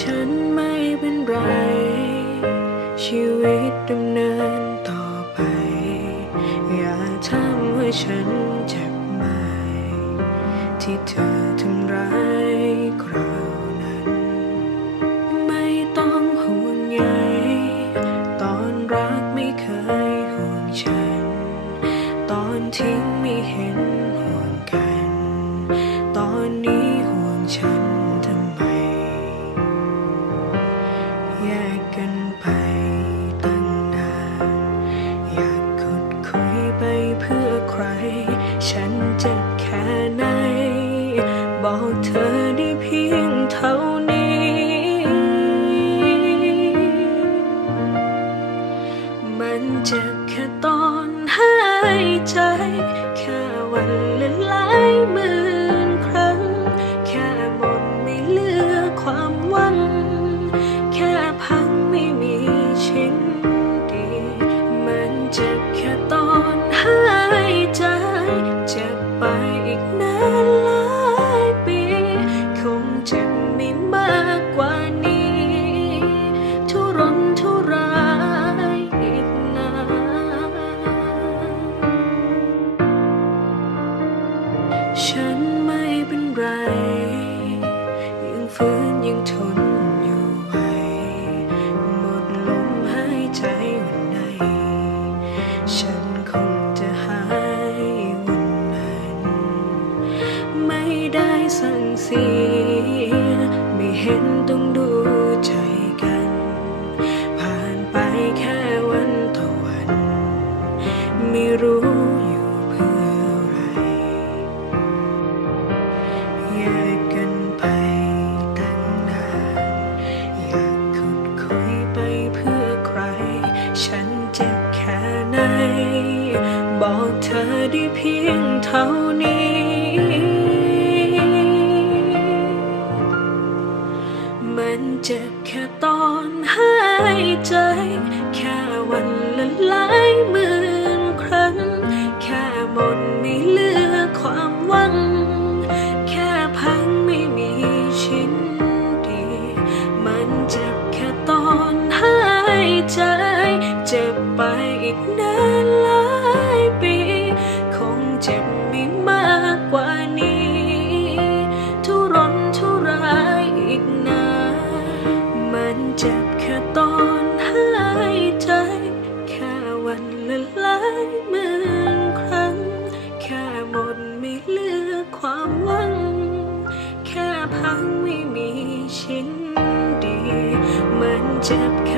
ฉันไม่เป็นไร ชีวิตดำเนินต่อไป อย่าทำให้ฉันเจ็บไหมที่เธอทำร้ายคราวนั้น ไม่ต้องห่วงใยตอนรักไม่เคยห่วงฉัน ตอนทิ้งไม่เห็น แค่ตอนหายใจ แค่วันละหลายหมื่นครั้ง แค่หมดไม่เหลือความหวัง แค่พังไม่มีชิ้นดี มันเจ็บแค่ตอนหายใจ เจ็บไปอีกนานหลายปี คงเจ็บ ยังฟื้ บอกเธอได้เพียงเท่านี้ มันเจ็บแค่ตอนหายใจ แค่วันละหลายหมื่นครั้ง แค่หมดไม่เหลือความหวัง แค่พังไม่มีชิ้นดี มันเจ็บแค่ตอนหายใจ เจ็บไปอีกนาน ทั้งไม่มีชิ้นดี มันเจ็บแค่